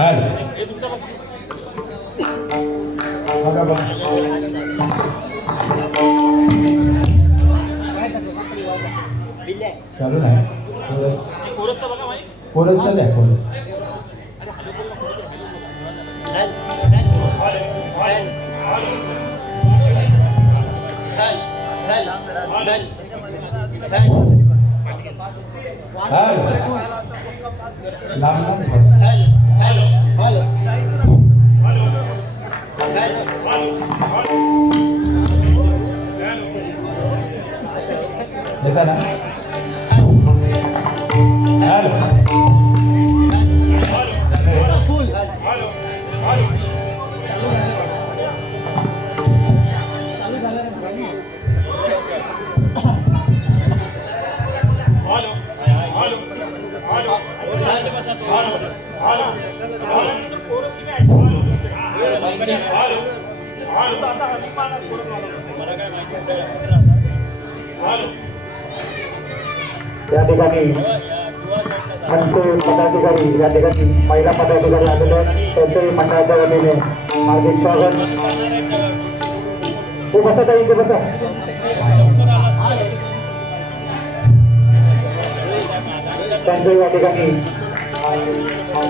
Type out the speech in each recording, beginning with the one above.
Hello बघा बघा चालू नाही कोरसचा द्या कोरस देता ना या ठिकाणी आमचे पदाधिकारी या ठिकाणी महिला पदाधिकारी आलेले आहेत त्यांच्याही मंडळाच्या वतीने हार्दिक स्वागत. खूप बसा काही इथे बसा. त्यांच्या या ठिकाणी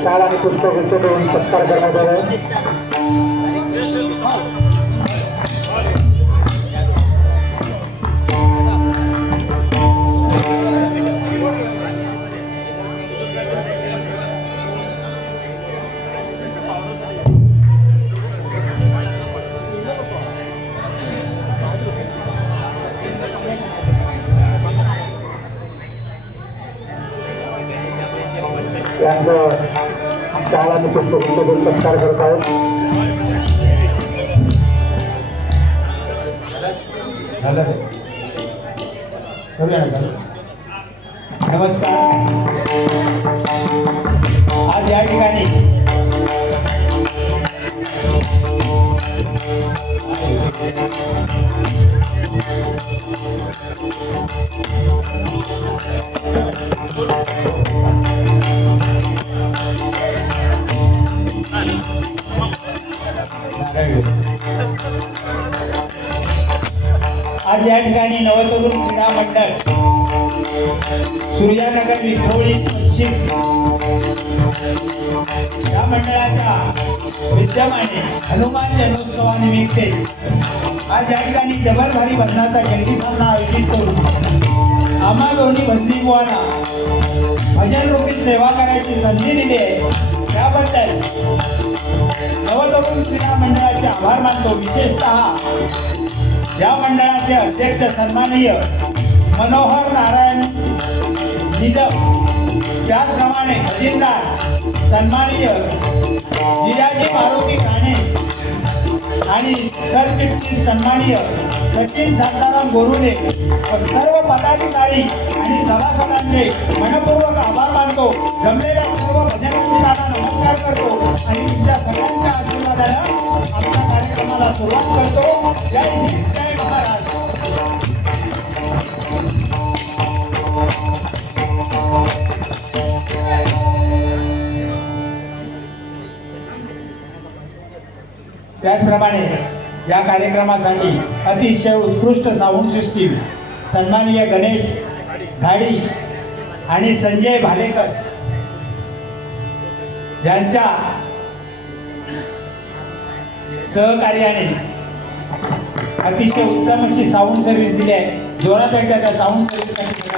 शाळा आणि पुस्तक देऊन सत्कार करण्यात आला. यांचं शाळा आणि पुस्तक देऊन सत्कार करत आहेत. नमस्कार. आज या ठिकाणी नवतरुण क्रीडा मंडळ सूर्यानगर विक्रोळी पश्चिम या मंडळाच्या विद्यमाने हनुमान जन्मोत्सवानिमित्त आज या ठिकाणी जबरभारी बंधाचा जंगी सामना आयोजित करून आम्हा दोन्ही बंदीबुवांना भजन रूपी सेवा करायची संधी दिली आहे. त्याबद्दल नवतरुण क्रीडा मंडळाचे आभार मानतो. विशेषतः या मंडळाचे अध्यक्ष सन्माननीय मनोहर नारायण निजम, त्याचप्रमाणे खजिनदार सन्माननीय जिजाजी मारुती राणे आणि सरचिटणीस सन्माननीय सचिन शांताराम गोरुले व सर्व पदाधिकारी आणि सभासदांचे मनपूर्वक आभार मानतो. जमलेल्या सर्व भजनमंडळांना नमस्कार करतो आणि तुमच्या सगळ्यांच्या आशीर्वादाने आमच्या कार्यक्रमाला सुरुवात करतो. जय हिंद, जय महाराष्ट्र. त्याचप्रमाणे या कार्यक्रमासाठी अतिशय उत्कृष्ट साऊंड सिस्टीम सन्माननीय गणेश घाडी आणि संजय भालेकर यांच्या सहकार्याने अतिशय उत्तम अशी साऊंड सर्व्हिस दिली आहे. जोरात एकदा त्या साऊंड सर्व्हिससाठी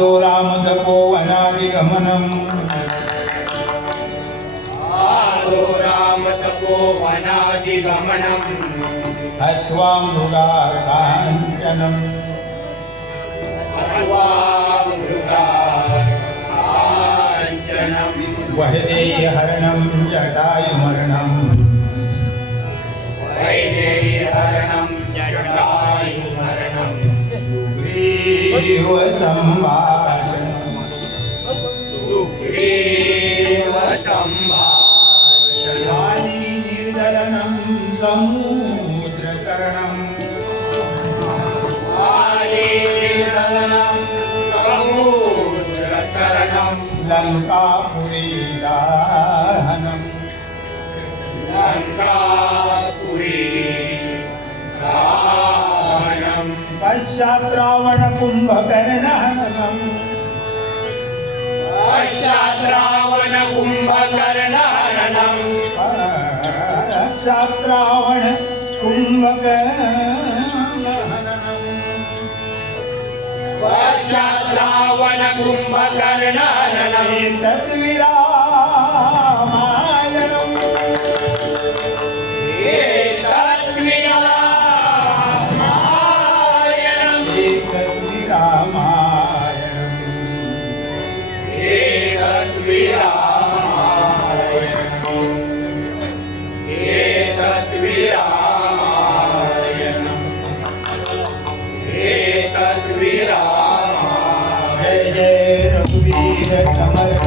आदो राम तपो वनादिगमनम् आदो राम तपो वनादिगमनम् हत्वा मृगार्काञ्चनम् अथवा मृगाञ्चनम् वैदेहरणं जटायुमरणम् वैदेहरणं जटायुमरणम् सुग्रीव सम्भाषणम् सुग्रीव सम्भाषणम् वालीनिर्दलनं समुद्रतरणम् वालीनिर्दलनं समुद्रतरणम् लङ्कापुरी दाहनम् लङ्कापुरी दाहनम् पश्चात् रावण कुम्भकर्णहननम् पश्चात् रावण कुम्भकर्णहननम् पश्चात् रावण कुम्भकर्णहननम् पश्चात् रावण कुम्भकर्णहननम् तद्विरामायणम् एतद्विरामायणम् जय जय रघुवीर समर्थ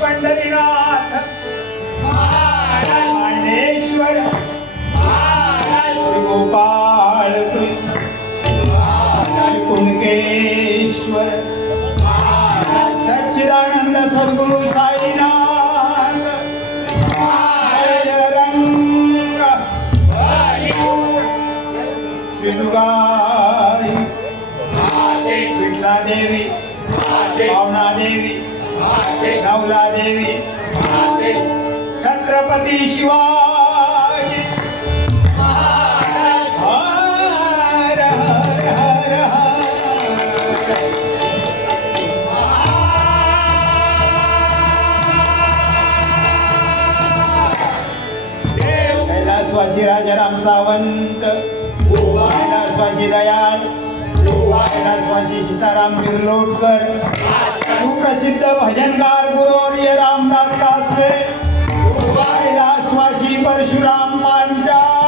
पंढरीनाथ मांडेश्वर गोपाळ कृष्ण कुणकेश्वर सच्चिदानंद सद्गुरु साईनाथ रंग श्रीदुर्गाई विठ्ठलादेवी भावनादेवी नवलादेवी छत्रपती शिवाजी हर हर हर कैलासवासी राजाराम सावंत कैलासवासी दयाल कैलासवासी सीताराम गिरलोटकर सुप्रसिद्ध भजनकार गुरुवर्य रामदास कासरे कैलासवासी परशुराम पांचाळ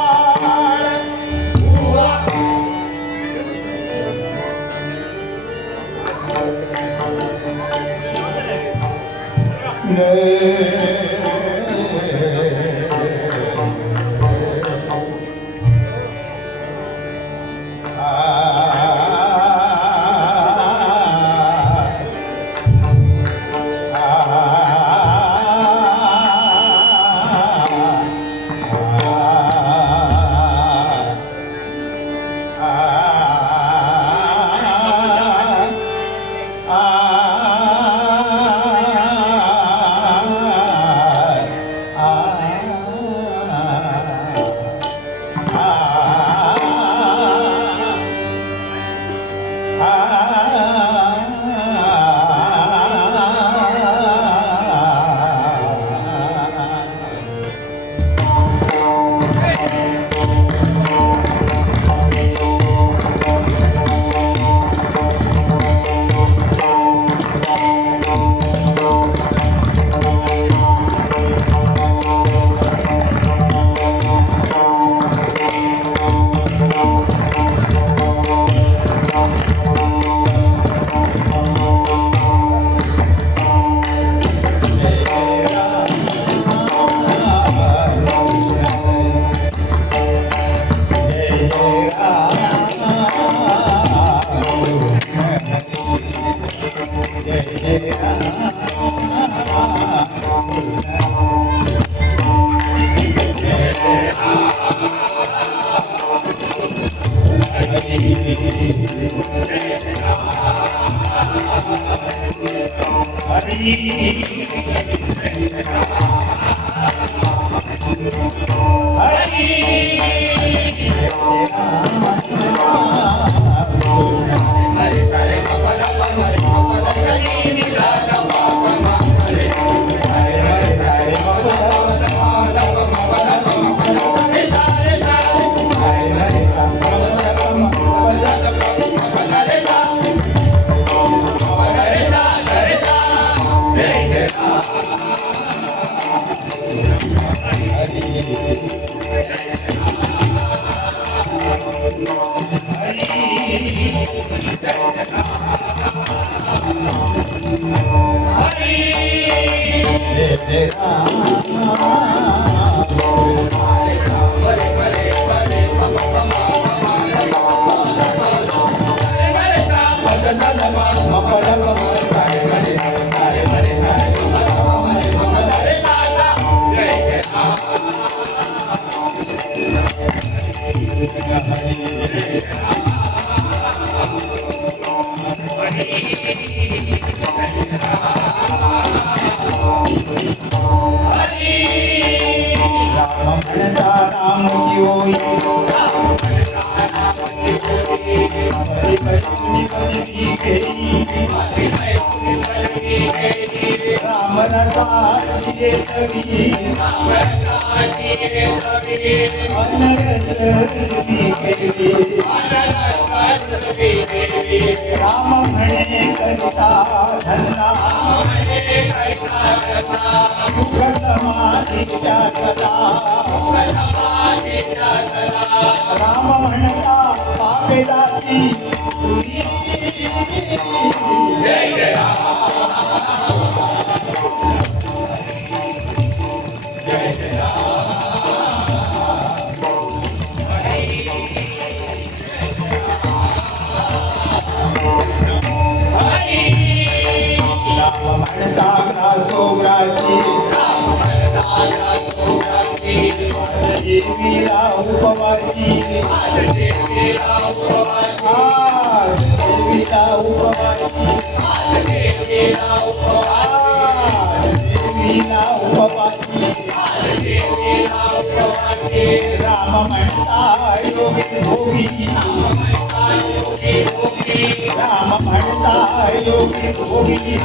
राम म्हणे करिता धन्ना सुख समाधीच्या सदा राम म्हणता पापे जाती जय जय देवीला उपवासी देवीला उपवासी राम म्हणता योगी भोगी राम म्हणता योगी भोगी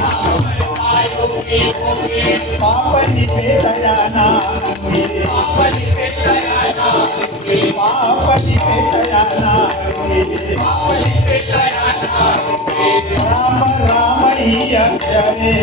पाप निपेतयाना राम राम ही अक्षरे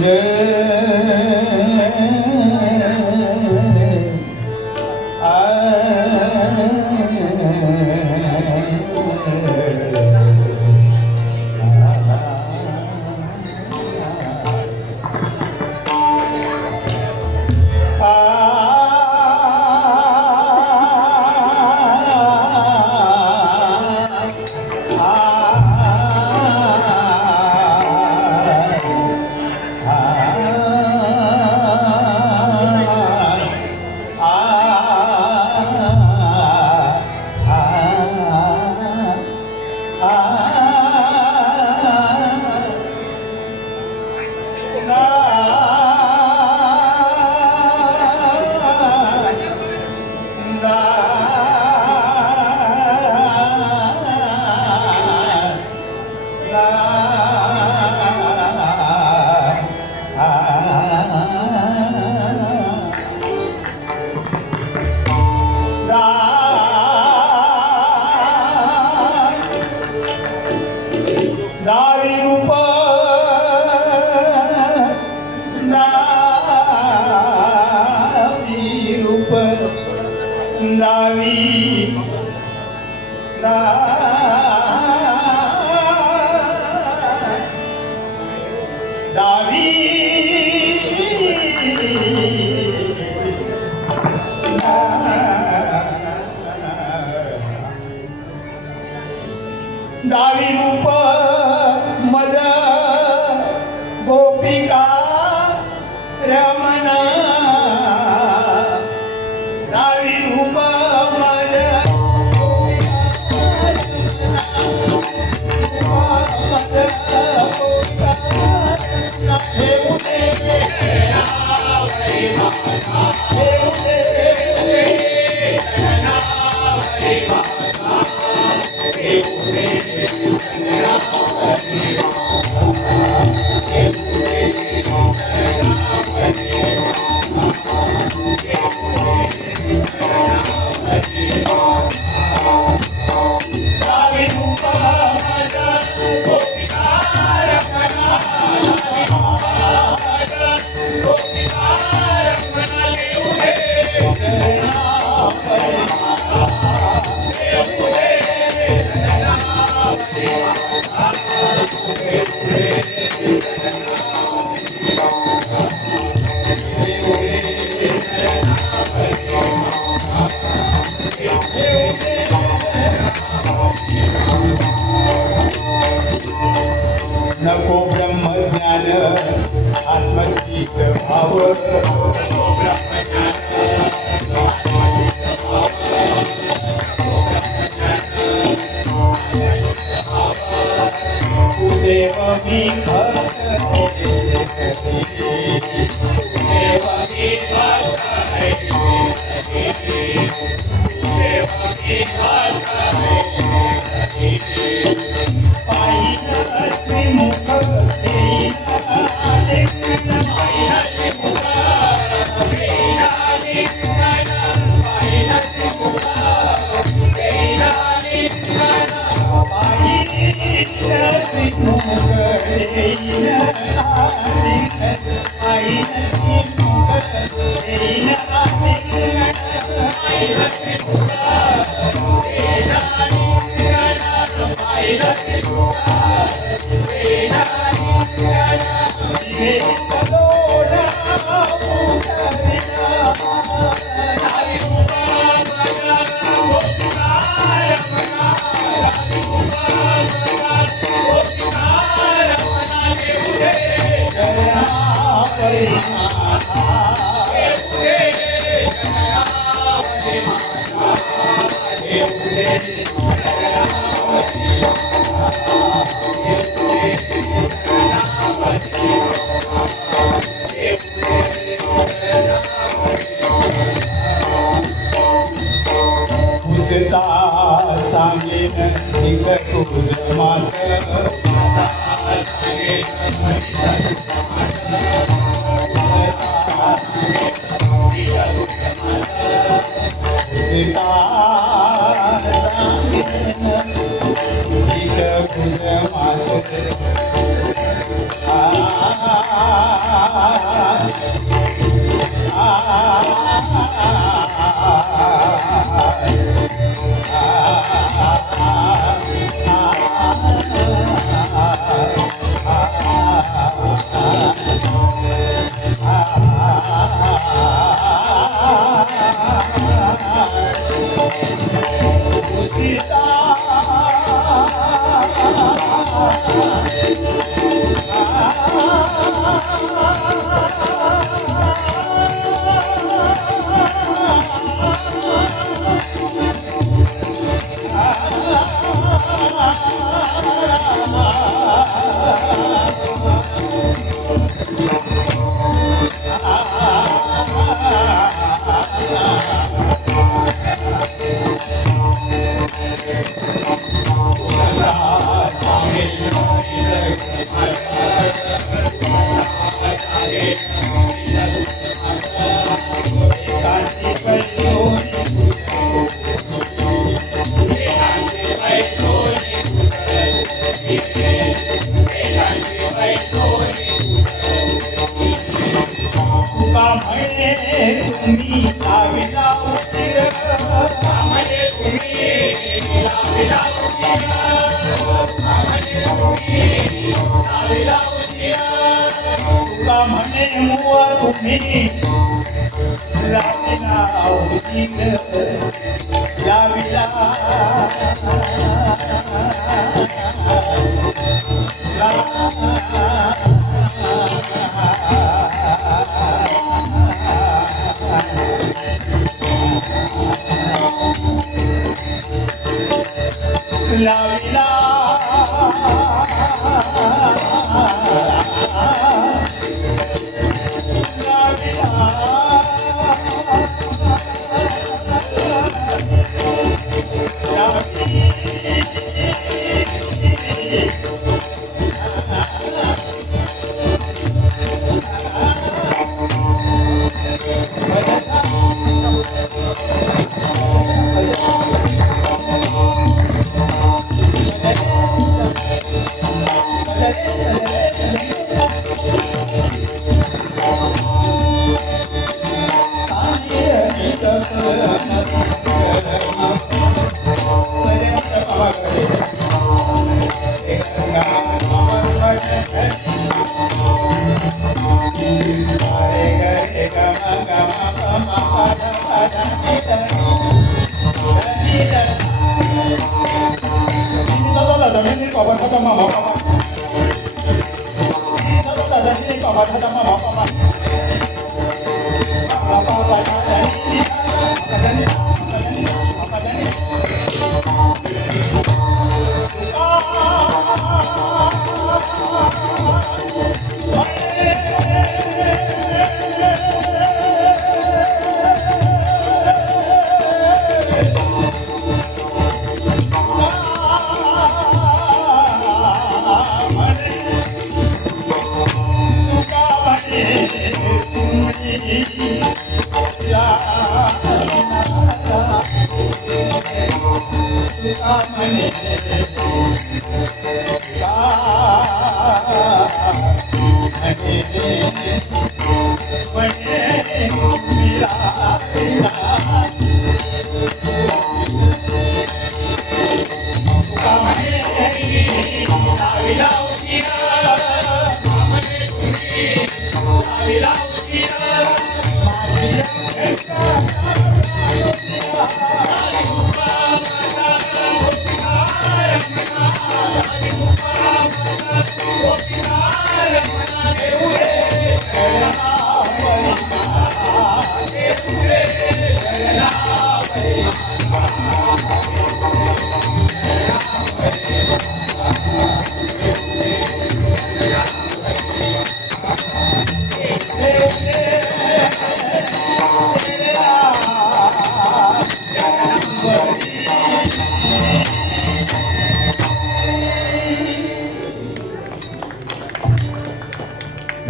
दावी रूप दावी दावी रूप मज गोपिका रमणा दावी रूप मज नको ब्रह्मज्ञान आत्मस्थित भाव देव मी सांगेन एक तुझ मात तुझ मात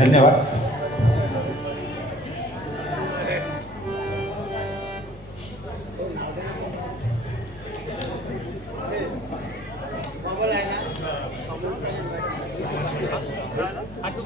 धन्यवाद. आटू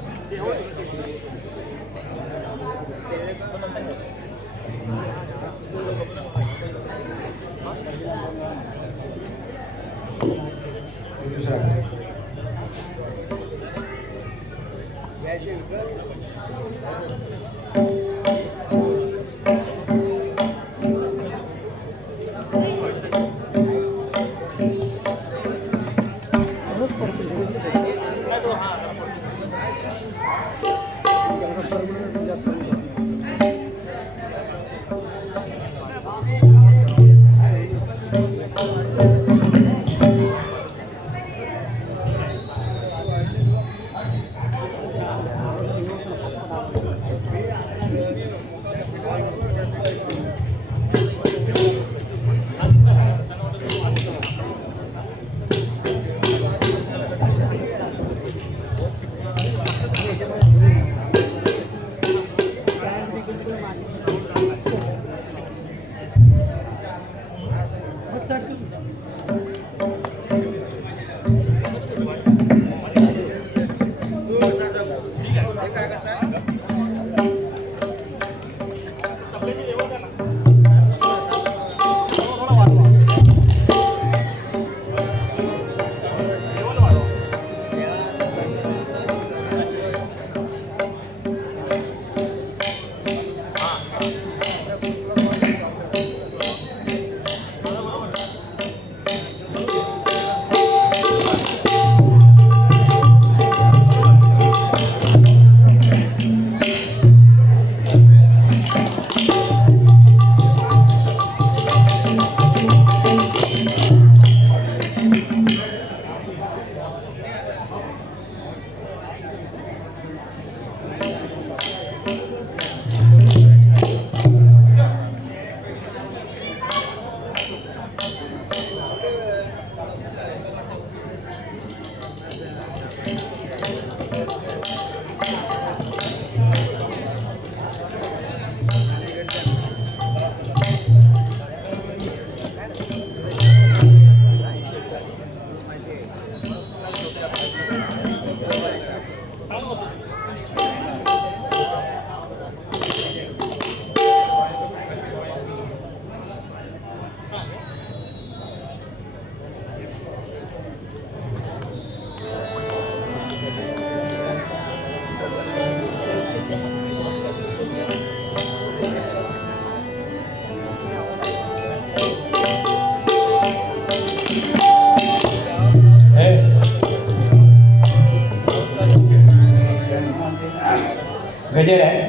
गजर आहे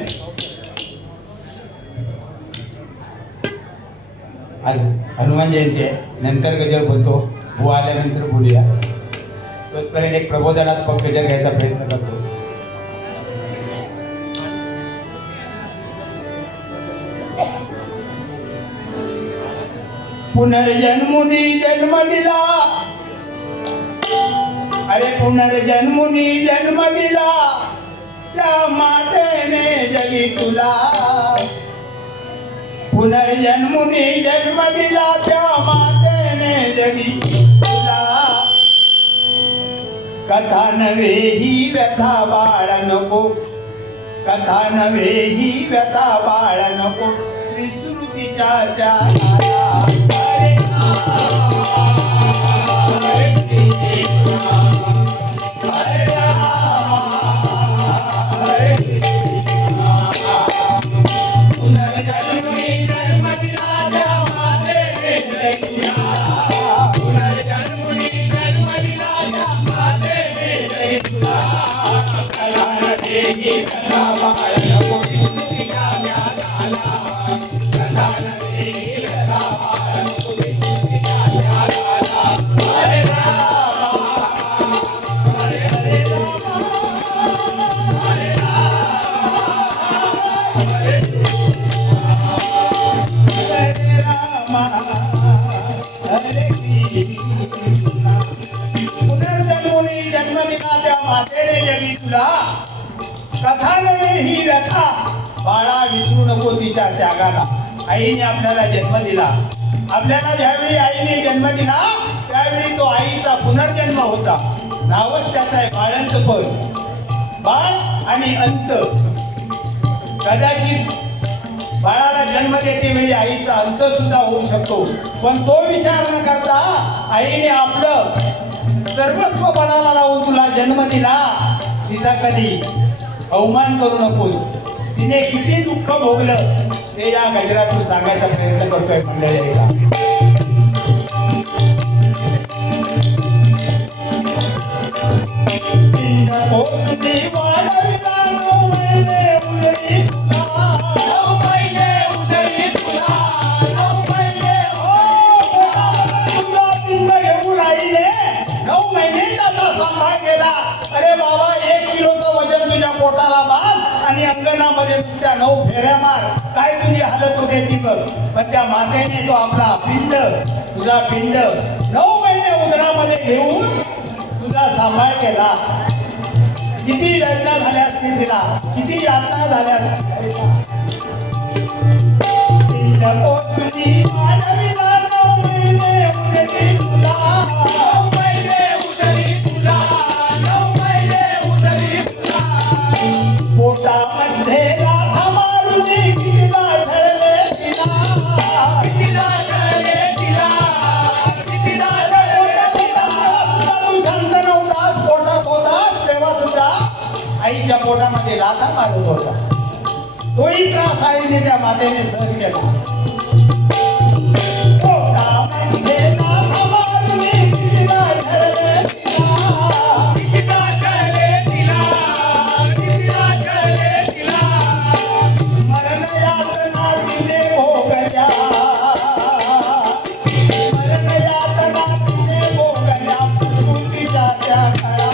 आज हनुमान जयंती आहे. नंतर गजर बोलतो, हो आल्यानंतर बोलूया. तोपर्यंत एक प्रबोधनात्मक गजर घ्यायचा प्रयत्न करतो. पुनर्जन्मुनी जन्म दिला, अरे पुनर्जन्मुनी जन्म दिला, त्या मातेने जगी तुला. पुनर्जन्मुनी जन्म दिला, त्या मातेने जगी तुला. कथा नव्हे ही व्यथा बाळ नको, कथा नव्हे ही व्यथा बाळ नको, विस्मृतीच्या जाळाला. हरे हरे कृष्ण, हरे राम, हरे कृष्ण. पुनर्जन्मी जन्म दिला, त्या मातेने जगी तुला. पुनर्जन्मी जन्म दिला, त्या मातेने जगी तुला. कथा नव्हे ही व्यथा बाळ नको, विस्मृतीच्या जाळाला. कथा नव्हे ही व्यथा बाळ नको, विस्मृतीच्या जाळाला. हरे राम, हरे हरे राम, हरे राम, हरे राम, हरे कृष्ण. पुनर्जन्मुनी जन्म दिला, त्या मातेने जगी तुला. कथा नव्हे ही व्यथा बाळा, विसरू नको तिच्या त्यागाला. आईने आपल्याला जन्म दिला. आपल्याला ज्यावेळी आईने जन्म दिला त्यावेळी तो आईचा पुनर्जन्म होता. नावच त्याचा आहे बाळंतपण. बाळ आणि अंत. कदाचित बाळाला जन्म देते वेळी आईचा अंत सुद्धा होऊ शकतो, पण तो विचार न करता आईने आपलं सर्वस्व पणाला लावून तुला जन्म दिला. तिचा कधी अवमान करू नकोस. तिने किती दुःख भोगलं ते या गजरातून सांगायचा प्रयत्न करतोय मंडळीला. पिंड पोचली वाढविला, 9 महिने उदरी तुला. 9 महिने उदरी तुला, 9 महिने तुला पिंड घेऊन आईने 9 महिने त्याचा सांभाळ केला. अरे बाबा, 1 किलोचं वजन तुझ्या पोटाला बांध आणि अंगणामध्ये तुझ्या 9 फेऱ्या मार. काय तुझी हालत होते ती बघ. पण त्या मातेने तो आपला पिंड, तुझा पिंड 9 महिने उदरामध्ये घेऊन तुझा सांभाळ केला. किती वेदना झाल्या असतील तिला, किती यातना झाल्या असतील. नको तुझी मानविला नवमैने उदरी तुला पोटामध्ये राधा मारुनी कितीला झळले तिला तू संत नव्हतास पोटात होतास तेव्हा तुझ्या आईच्या पोटामध्ये राधा मारत होता तोही त्रास आईने त्या मातेने सहन केला पोटामध्ये राधा मारुनी कितीला झळले तिला मरण यातना तिने भोगल्या मरण यातना तिने भोगल्या प्रकृतीच्या त्या कळा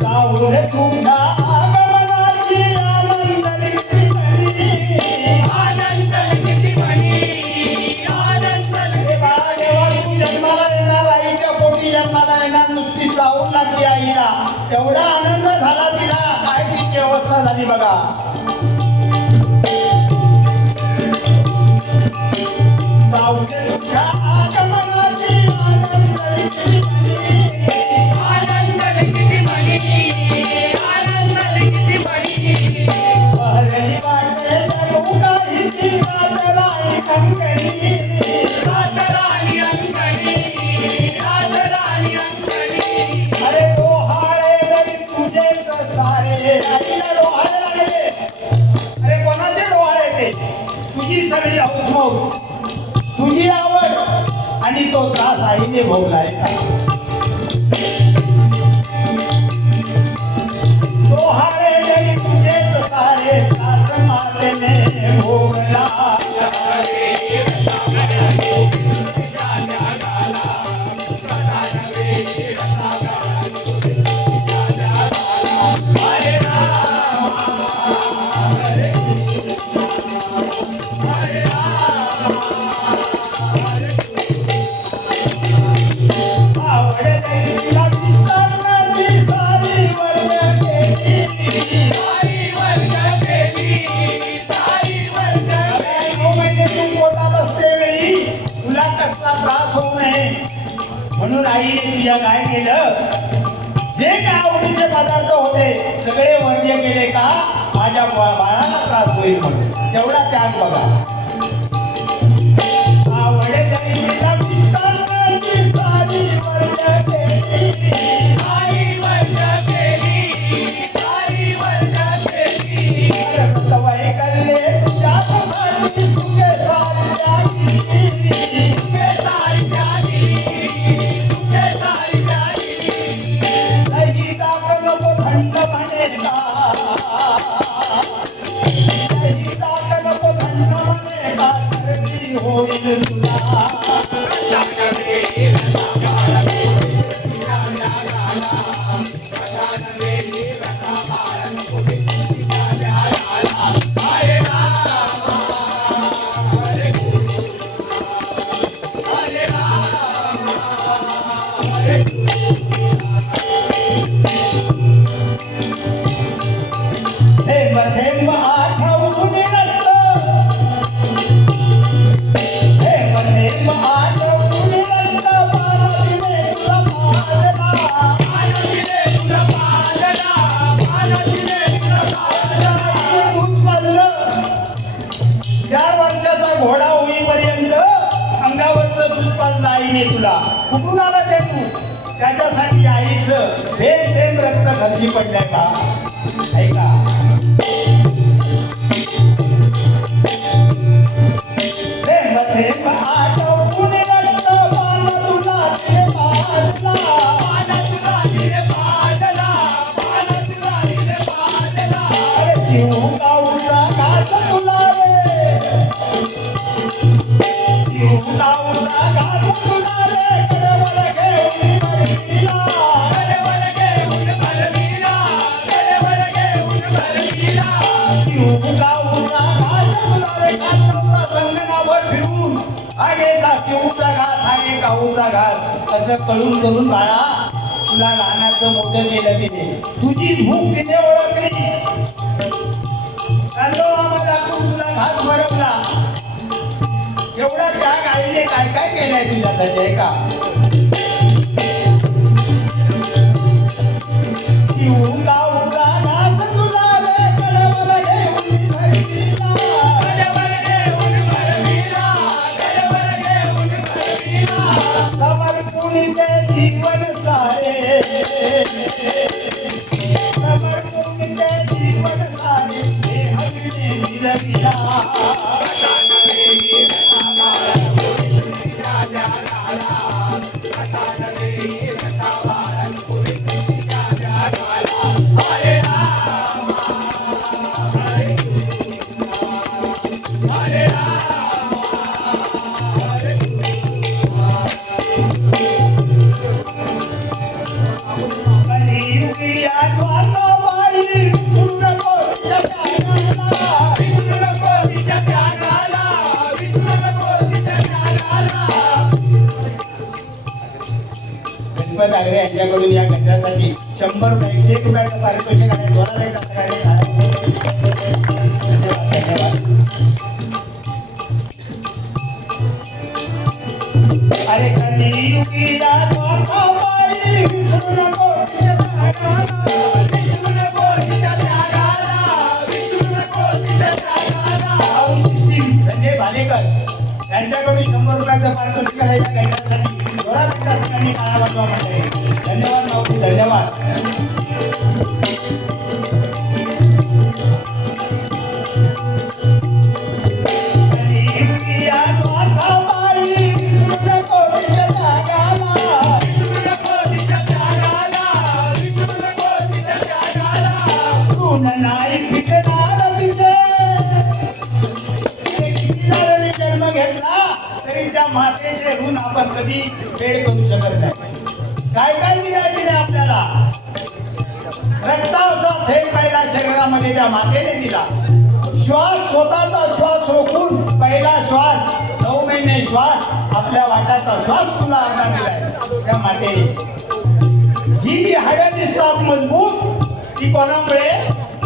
जाऊन तुझ्या आगमनाची जन्माला येणार आईच्या पोटी जन्माला येणार नुसती जाऊन लागली आईला तेवढा आनंद झाला तिला काय तिची अवस्था झाली बघा जाऊन तुझ्या आगमनाची पहली वाटे जगू काहीची रातराणी अंकणी अरे डोहाळे जरी तुझे सारे आईला डोहाळे लागले अरे कोणाचे डोहाळे ते तुझी सगळी हौसमौस तुझी आवड आणि तो त्रास आईने भोगलाय डोहाळे जरी तुझेच सारे त्रास मातेने भोगला म्हणून आईने तुझ्या काय केलं जे काय आवडीचे पदार्थ होते सगळे वर्ज्य केले का माझ्या बाळाला त्रास होईल म्हणून तेवढा त्याग बघा आवडे तरी तिला पिस्तांची सारी वर्ज्य केली सवय करले तुझ्यासाठी सुखे होईल तुला थेंब थेंब आठवून रक्त थेंब थेंब आठवून रक्त पाण्याने तुला पाजला दूध पाजलं 4 वर्षाचा घोडा होईपर्यंत अंगावरचं दूध पाजलं आईने तुला कुठून आला ते तू त्याच्यासाठी आईचं थेंब थेंब रक्त खाली पडल्या का ऐका थेंब थेंब आठवून रक्त पान तुला ते पाजला अरे जीव गाऊचा घास तुला रे जीव गाऊचा घास तुला रे कडवळ घेऊन मरतीला मोठा घास असं कळून करून बाळा तुला लहानाचं मोठं केलं तिने तुझी भूक तिने ओळखली चाललो आम्हाला तुला घास भरवला एवढा त्याग आईने काय काय केलंय तुझ्यासाठी आहे का उगा उगा घास तुला रे कडवल घेऊन भरविला समर्पून ते जीवन सारे समर्पून ते जीवन सारे हे हरिने विरविला गणपत आगरे यांच्याकडून या गजरासाठी 100 रुपये 100 रुपयाचं पारितोषिक आहे धन्यवाद धन्यवाद अरे कलियुगी या स्वार्थाबाई विसरू नको तिच्या संजय भालेकर यांच्याकडून 100 रुपयाचं पारितोषिक आहे या गजरासाठी धन्यवाद माऊली धन्यवाद जन्म घेतला तरी त्या मातेचे ऋण आपण कधी फेड करू शकत नाही काय काय दिलं तिने आपल्याला रक्ताचा थेंब पहिला शरीरामध्ये त्या मातेने दिला श्वास स्वतःचा श्वास रोखून पहिला श्वास 9 महिने श्वास आपल्या वाटाचा श्वास तुला अर्धा दिलाय त्या मातेने ही हाडं दिसतात मजबूत ती कोणामुळे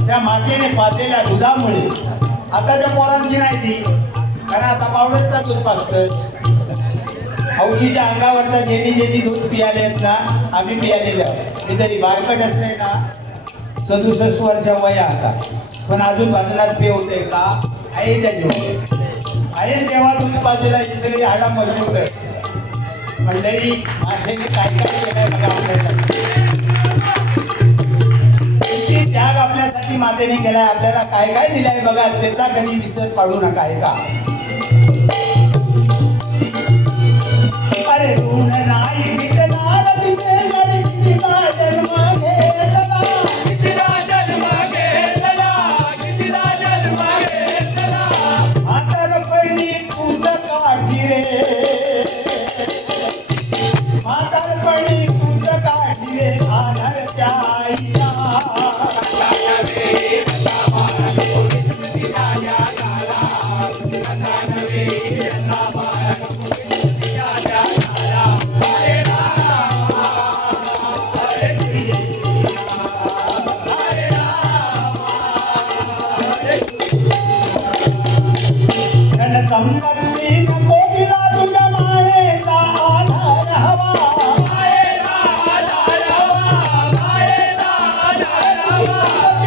त्या मातेने पाजलेल्या दुधामुळे आताच्या पोरांची नाही ती कारण आता पावडरचा दूध पाजतं हौशीच्या अंगावरचा जेनी दूध पियालेत ना आम्ही पियालेले आहोत मी तरी बारकट असले ना 67 वर्ष वय आता पण अजून बाजूलाच पे होते का आईच्या जीव आई जेव्हा दूध पाजलेला सगळी हाडा मजबूत आहे मंडळी माझ्याने काय काय केलंय बघा आपल्यासाठी किती त्याग आपल्यासाठी मातेने केलाय आपल्याला काय काय दिलंय बघा त्याचा कधी विसर पाडू नका आहे का अरे ऋण नाही मिटणार तिथे जरी कितीदा जन्म घेतला म्हातार पहिली तुझ काठी रे म्हातार पहिली तुझ काठी रे आधारच्या आईला संपत्ती नको दिला तुझ्या मायेचा आधार हवा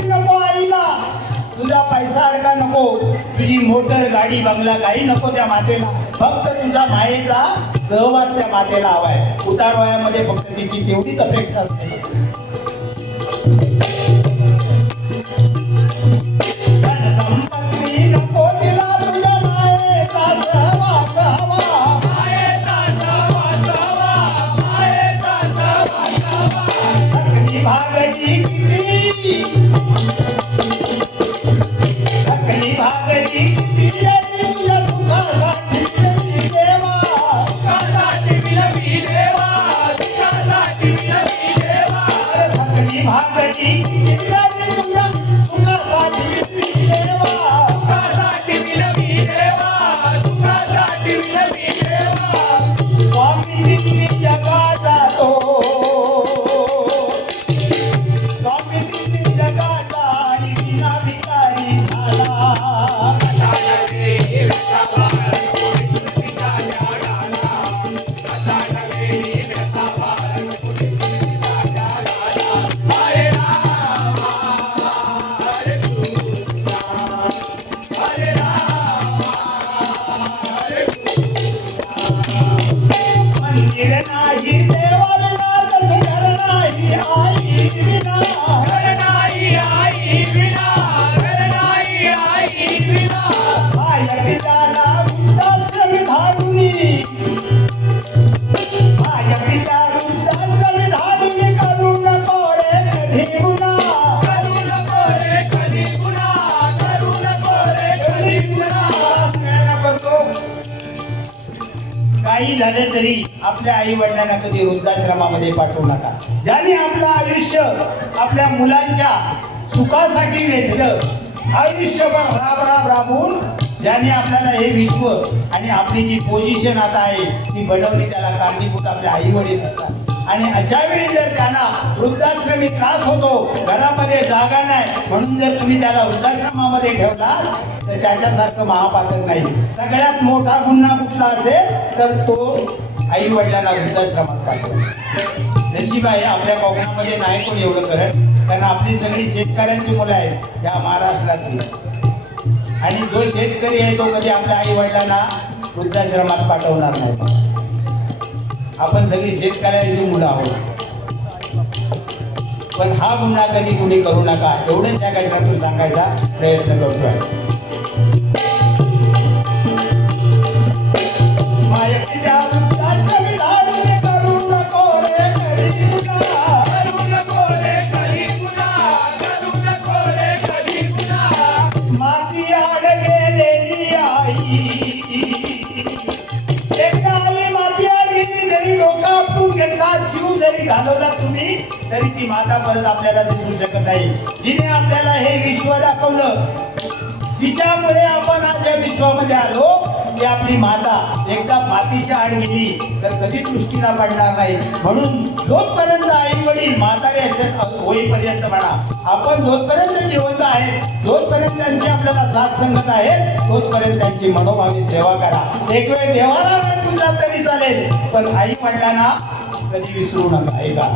नको आईला तुझा पैसा अडका नको तुझी मोटर गाडी बंगला काही नको त्या मातेला फक्त तुझ्या मायेचा सहवास त्या मातेला हवाय उतार वयामध्ये फक्त तिची तेवढीच अपेक्षा असते संपत्ती नको दिला तुझ्या भागती तुझ्या सुखासाठी देवा भागती तुझ्या सुखासाठी देवा स्वामी काही झाले तरी आपल्या आई वडिलांना कधी वृद्धाश्रमामध्ये पाठवू नका. ज्याने आपलं आयुष्य आपल्या मुलांच्या सुखासाठी वेचलं, आयुष्यभर राबून ज्याने आपल्याला हे विश्व आणि आपली जी पोझिशन आता आहे ती बनवली, त्याला कारणीभूत आपले आई वडील असतात. आणि अशा वेळी जर त्यांना वृद्धाश्रमी त्रास होतो, घरामध्ये जागा नाही म्हणून जर तुम्ही त्याला वृद्धाश्रमामध्ये ठेवला तर त्याच्यासारखं महापातक नाही. सगळ्यात मोठा गुन्हा कुठला असेल तर तो आई वडिलांना वृद्धाश्रमात पाठवतो. नशीब आहे आपल्या कोकणामध्ये नाही कोण एवढं करत, कारण आपली सगळी शेतकऱ्यांची मुलं आहेत या महाराष्ट्रातली. आणि जो शेतकरी आहे तो कधी आपल्या आई वडिलांना वृद्धाश्रमात पाठवणार नाही. आपण सगळी शेतकऱ्यांची मुलं आहोत. पण हा गुन्हा कधी कुणी करू नका एवढंच त्या घटनातून सांगायचा प्रयत्न करतोय. मायेच्या वृद्धाश्रमी धाडून करू नको रे कधी गुन्हा, करू नको रे कधी गुन्हा, करू नको रे कधी गुन्हा. माती आड गेलेली आई, एकदा आई माती आड गेली तरी डोका आपटून घेतला, जीव जरी घालवला तुम्ही तरी ती माता परत आपल्याला दिसू शकत नाही. जिने आपल्याला हे विश्व दाखवलं, तिच्यामुळे आपण आज या विश्वामध्ये आलो, की आपली माता एकदा मातीच्या आड गेली तर कधीच दृष्टीला पडणार नाही. म्हणून जोपर्यंत आई वडील म्हातारे होईपर्यंत म्हणा, आपण जोपर्यंत जिवंत आहे, जोपर्यंत त्यांची आपल्याला साथ संगत आहे, तोपर्यंत त्यांची मनोभावी सेवा करा. एक वेळ देवाला तुला तरी चालेल, पण आई वडिलांना कधी विसरू नका. ऐका,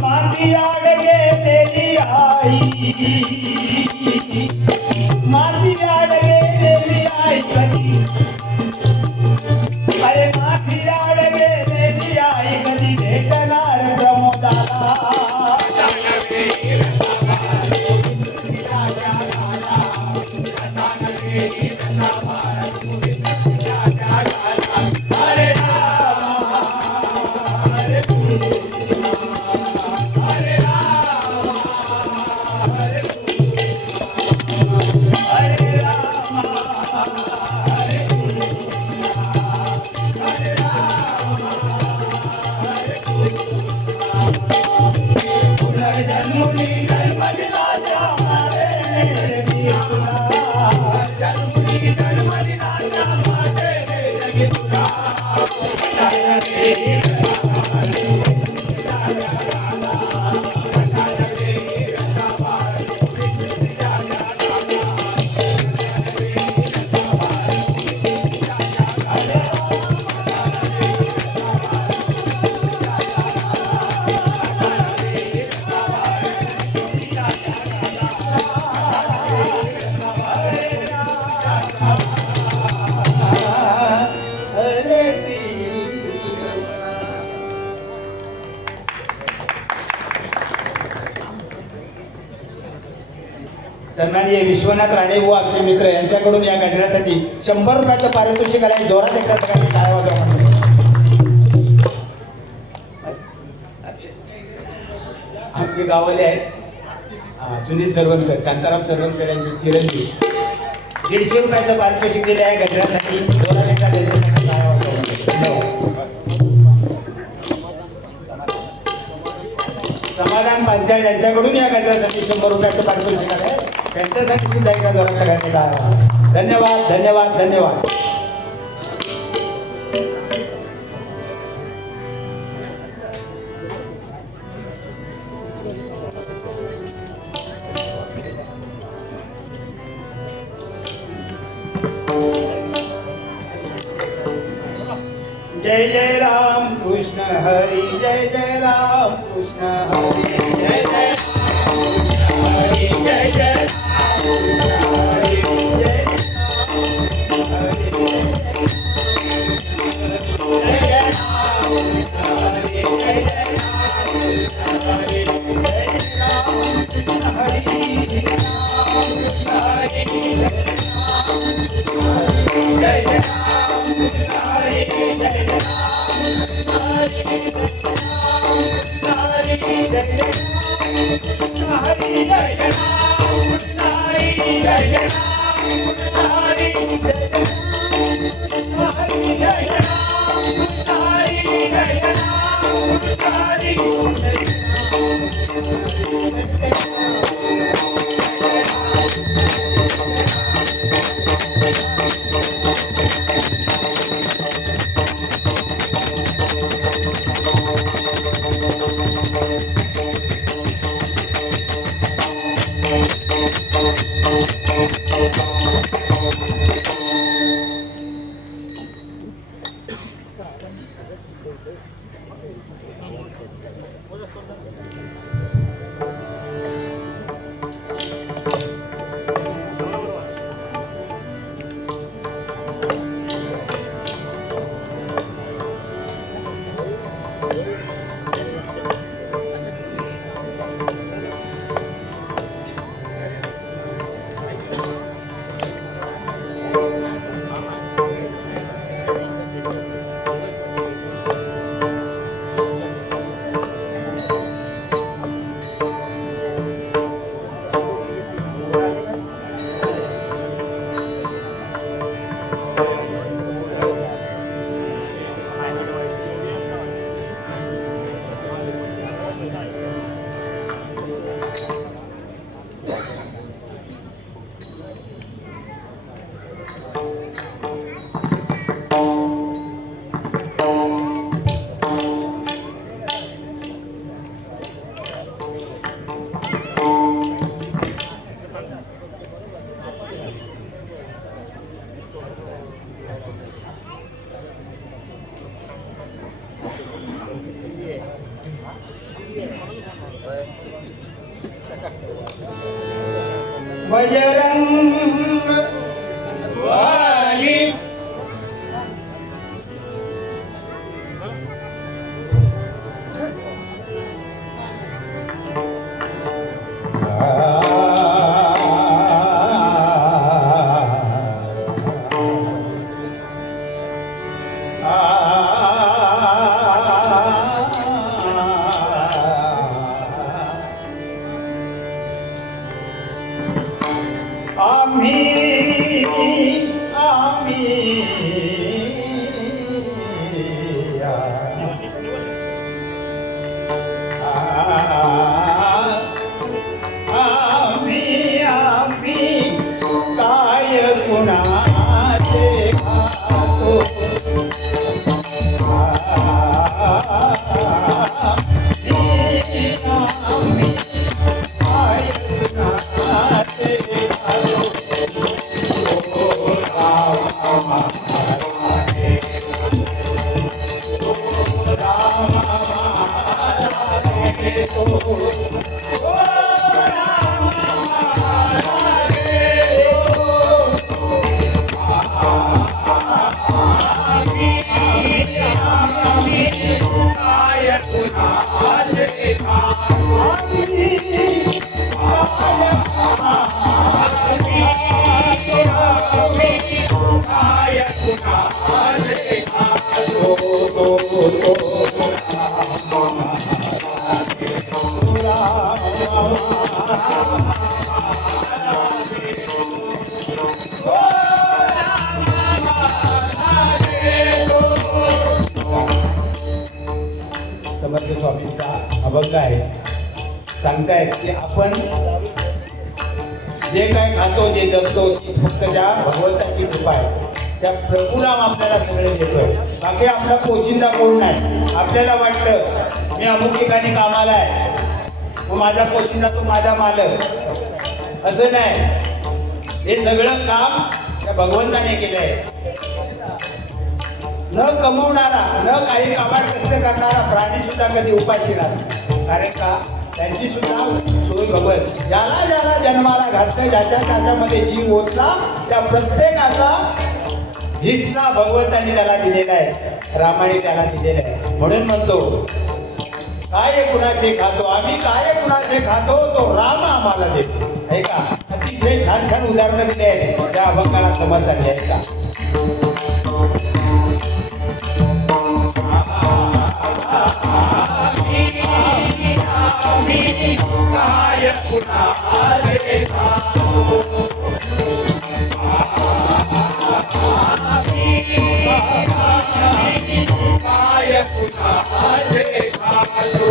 माती आड गेलेली आई, माती आड गेलेली आई कधी, अरे माती आड गेलेली आई कधी भेटणार प्रमोदाला. सन्माननीय विश्वनाथ राणे व आमचे मित्र यांच्याकडून या गजरासाठी 100 रुपयाचं पारितोषिक आलंय. जोरात एकदा सगळ्यांनी टाळ्या वाजवा. आमचे गावाले आहेत सुनील सरवणकर, शांताराम सरवणकर यांचे चिरंजीव 150 रुपयाचं पारितोषिक दिले आहे गजरासाठी. जोरात एकदा त्यांच्यासाठी टाळ्या वाजवा. समाधान पांचाळ यांच्याकडून या गजरासाठी 100 रुपयाचं पारितोषिक आहे. त्यांच्यासाठी सुद्धा एकदा जोरात सगळ्यांनी टाळ्या. धन्यवाद, धन्यवाद, धन्यवाद. जय जय राम कृष्ण हरी, जय जय राम कृष्ण हरी, जय जय कृष्ण हरी, जय जय कृष्ण हरी, जय जय बजरंग वाली समर्थ स्वामींचा अभंग आहे. सांगतायत की आपण जे काय खातो जे जगतो ती फक्त त्या भगवंताची कृपा आहे. त्या प्रभुराम आपल्याला सगळे देतोय. बाकी आपला पोशिंदा कोण नाही. आपल्याला वाटतं मी अमुक ठिकाणी कामाला आहे मग माझा पोशिंदा तो माझा मालक, असं नाही. हे सगळं काम त्या भगवंताने केलंय. न कमवणारा न काही कामात कष्ट करणारा प्राणी सुद्धा कधी उपाशी राहतो. कारण का त्यांची सुद्धा सोय भगवत. ज्याला ज्याला जन्माला घातलं ज्याच्या त्याच्यामध्ये जीव होता त्या प्रत्येकाचा हिस्सा भगवंतांनी त्याला दिलेला आहे. रामाने त्याला दिलेला आहे. म्हणून म्हणतो काय कुणाचे खातो आम्ही, काय कुणाचे खातो तो राम आम्हाला देतो. आहे का? अतिशय छान छान उदाहरणं दिली आहेत त्या अभंगाला समजताना. आहे का? काय कुणाले माझे खातो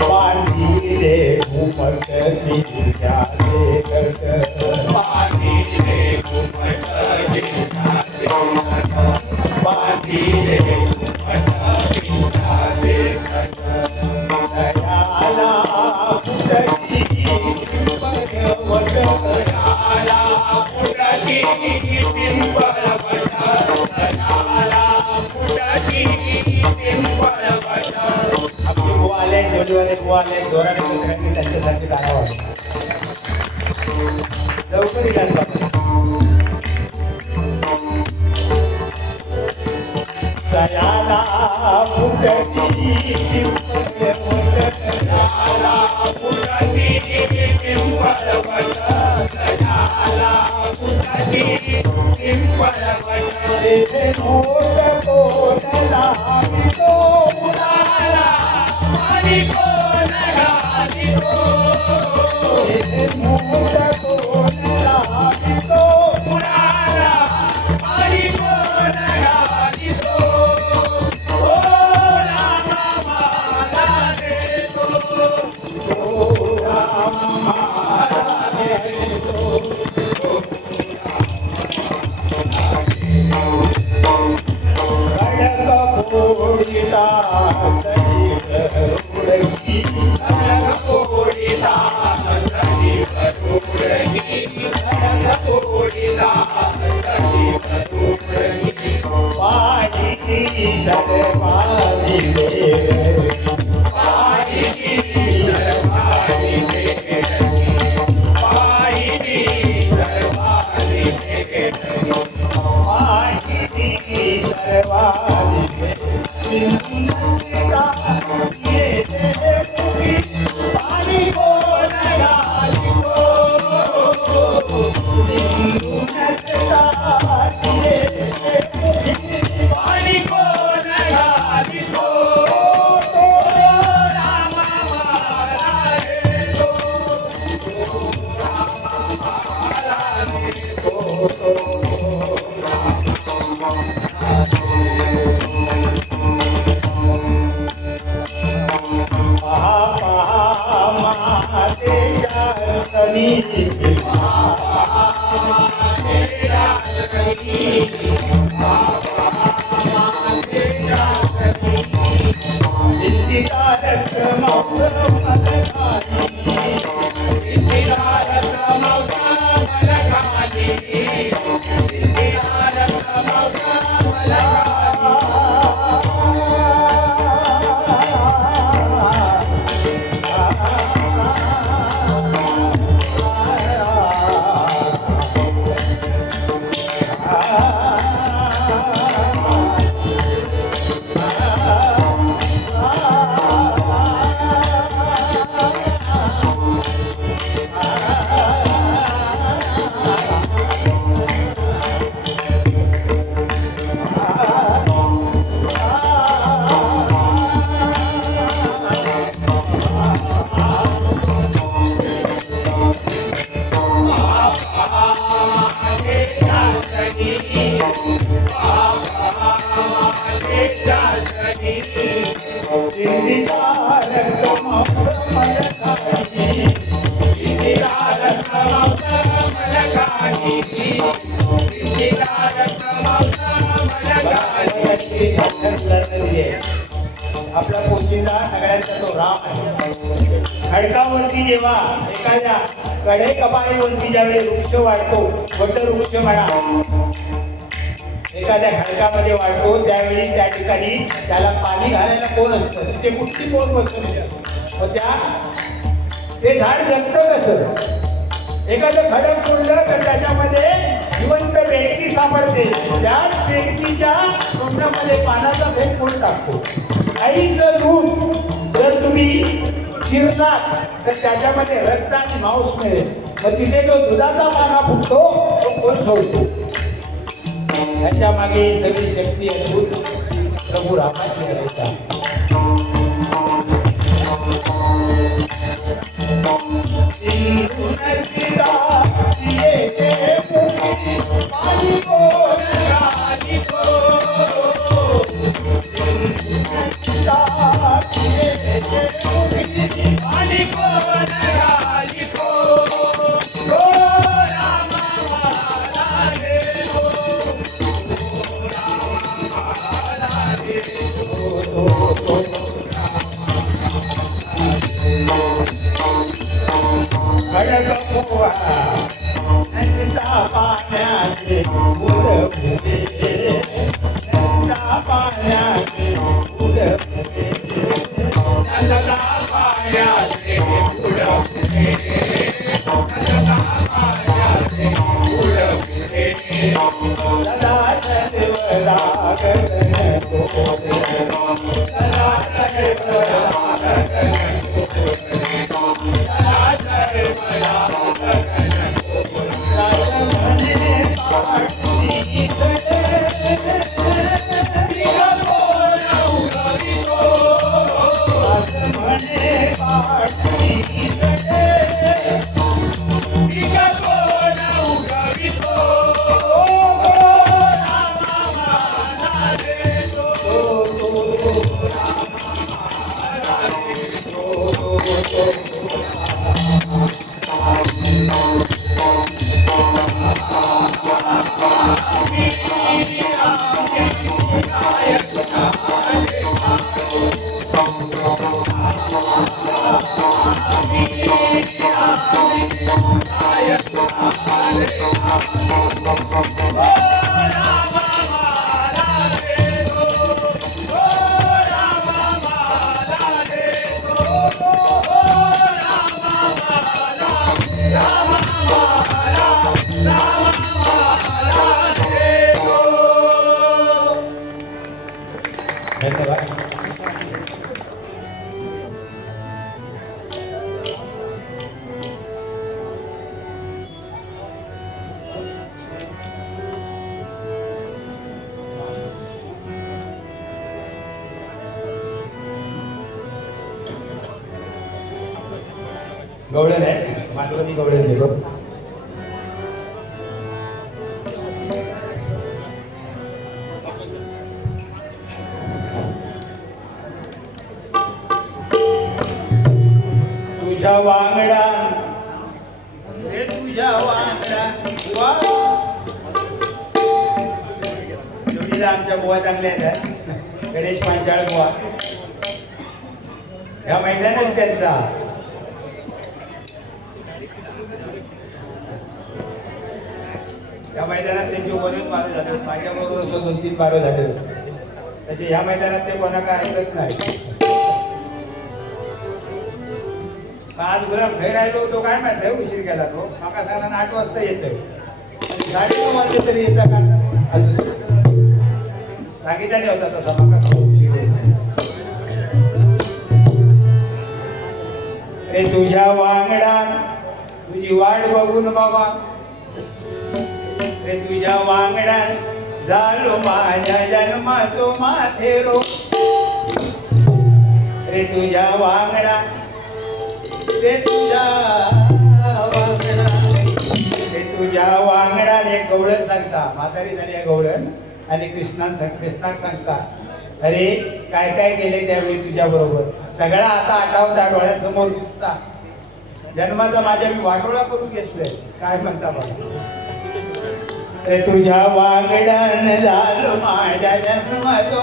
बांधिले घुमट जिल्ह्याचे गट बांधिले घुमट जिल्ह्याचे बांधिले घुमट जिल्ह्याचे दयाला फुटती पर्वत दयाला फुटती पिंपळवट दयाला फुटती पिंपळवट आपले बुवाले जोडीवाले बुवाले जोराने सगळ्यांनी त्यांच्यासाठी गाणं वाजवा लवकर गाणं दयाला फुटती पर्वत दयाला फुटती पिंपळवट दयाला फुटती पिंपळवट तेथे मोठ कोणला तो उडाला आणि कोण घालितो तेथे मोठ कोणला तो उडाला आणि कोण घालितो ओ रामा मला देतो ओ रामा मला देतो खडक फोडिता उडकी कोडिला सदी करुडगी कोडिला सदी करुडगी पायी सर्वानी देव पायी सर्वाणी भेटली पायी सर्वाणी भेटली पायी सर्वानी पाणी कोण घालितो पाणी कोण घालितो रामा मला देतो मला देतो आपला पोशिंदा सगळ्यांचा तो राम आहे. खडकावरती जेव्हा एखाद्या कडे कपाळीवरती ज्यावेळी वृक्ष वाढतो, वटवृक्ष म्हणा, एखाद्या खडकामध्ये वाढतो त्यावेळी त्या ठिकाणी त्याला पाणी घालायला कोण असतं, ते कुठली कोण बसतं, मग ते झाड जगतं कसं? एखादं खडक फोडलं तर त्याच्यामध्ये जिवंत बेडकी सापडते. त्या बेडकीच्या तोंडामध्ये पानाचा थेंब फोड टाकतो. आईचं दूध जर तुम्ही चिरलात तर त्याच्यामध्ये रक्त आणि मांस मिळेल. मग तिथे जो दुधाचा पाना फुटतो तो कोण सोडतो? त्याच्या मागे सगळी शक्ती अद्भुत प्रभू रामाची आहे. सीता ये पानी को नगाली को पानी को नगाली को ओ राम राधे ओ खडक पोहा नंदा पाण्याचे उडवते नंदा पाण्याचे उडवते नंदा पायाचे उडवते नंदा पायाचे उडवते सदा सर्वदा गगन तोडे सदा सर्वदा गगन सदा सर्वदा गगन राजमने पाठी तिला कोण उगवितो राजमने पाठी तिला कोण उगवितो धन्यवाद. गवळण आहे मालवणी गवळण घेतो. तुझ्या वांगडा रे तुझ्या वांगडा वा जोडीला आमच्या बुवा चांगल्या आहेत गणेश पांचाळ बुवा. ह्या मैदानच त्यांचा या मैदानात त्यांची बरेच बारो झाले माझ्याबरोबर असं 2-3 बारो झाले तसे ह्या मैदानात ते कोणाला ऐकत नाही. आज गुलाब घरी राहिलो होतो काय माहिती उशीर केला तो माका सांगला 8 वाजता येतोय 9:30 वाजले तरी येता का अजून सांगितलं होता तसा माका खूप उशीर होतो. रे तुझ्या वांगडा तुझी वाट बघून बाबा रे तुझ्या वांगडा झालो माझ्या जन्माचो माथेरो रे तुझ्या वांगडा रे तुझ्या वांगडा एक गवळण सांगता म्हातारी झाली आहे गवळण आणि कृष्णाक सांगता अरे काय काय केले त्यावेळी तुझ्या बरोबर सगळा आता आठवता डोळ्यासमोर दिसता जन्माचा माझ्या मी वाटोळा करून घेतलंय काय म्हणता बघा. रे तुझ्या वांगडान झालो माझ्या जन्माचो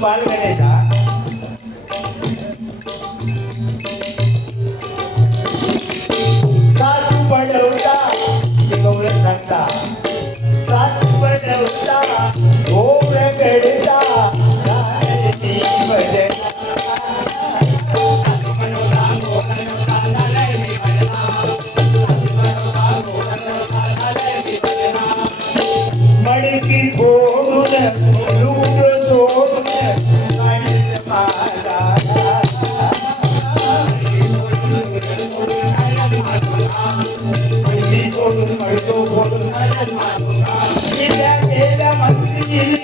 बाल गणेशा सासू पडवता ते गवळ सांगता सासू पडवता ओम गडता गाण्याची भजना मडकी फोडून लूट सोडून काढीत माझा मडकी सोडून मडको फोडून गेल्या गेल्या मंत्री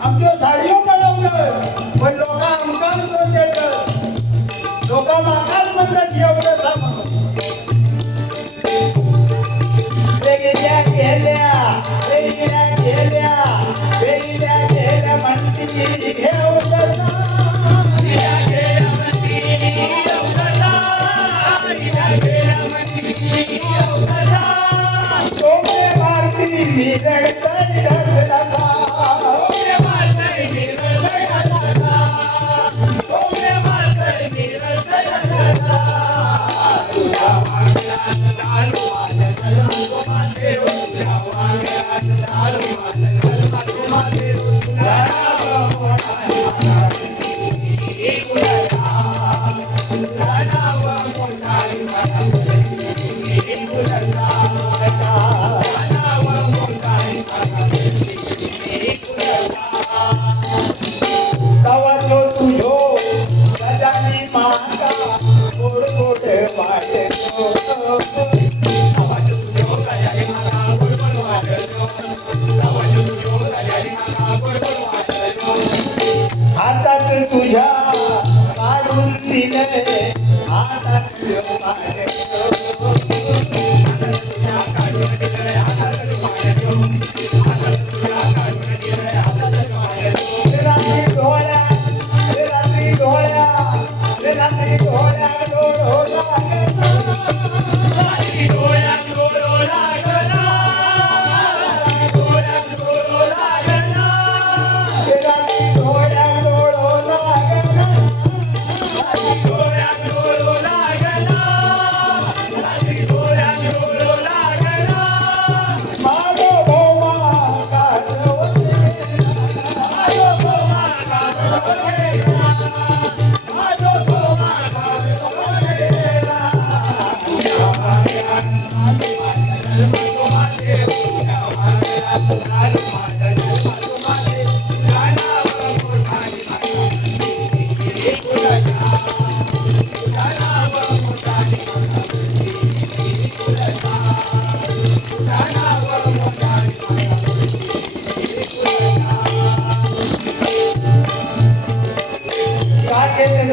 आमच्या साडीओ कळवलं पण लोक आमकाच दोष देतात लोक मागाच म्हणतात एवढं थांब वेगळ्या गेल्या वेगळ्या गेल्या वेगळ्या गेल्या म्हणती भारती मी हातात तुझ्या काढून दिले हातात रात्री डोळ्या रात्री डोळ्या रात्री डोळ्या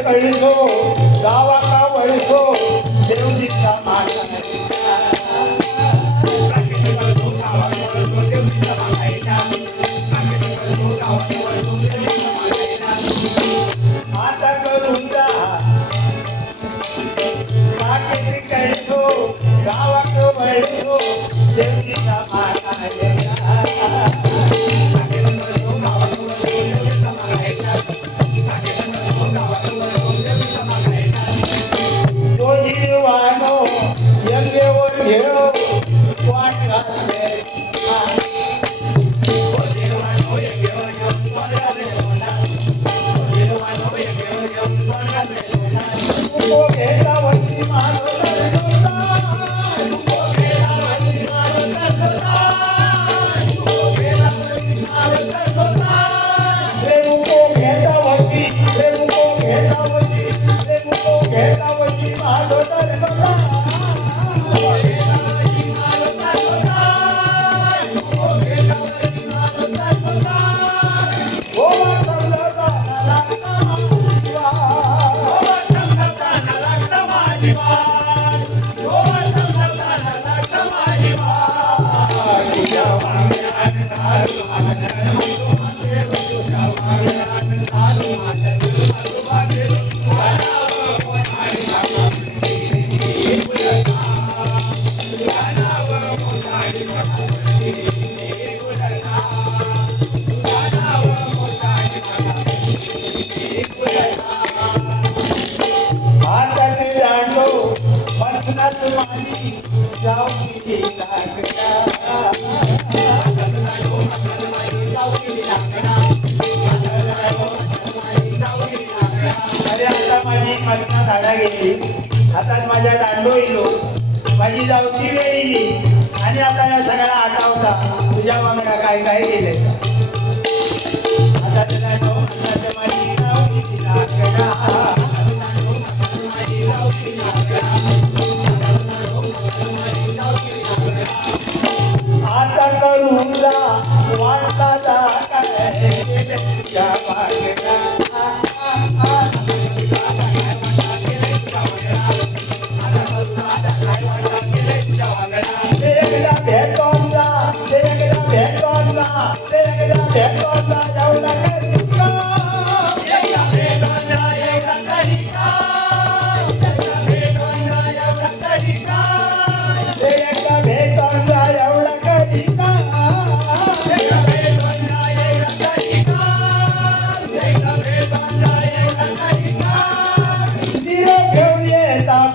कळसो गावाका वळसो देवजीचा माता माता करुंदा काकेची कळसो गावाका वळसो देवजीचा माता Hare जाऊची लागला अरे आता माझी मसना झाडा गेली हातात माझ्या दांडो येलो माझी जाऊची वेळ येईल आणि आता या सगळ्या आठवता तुझ्या वांगडा काय काय गेले आता तुला माझी जाऊची लागला आता करूला वाटता काय तुझ्या वांगडा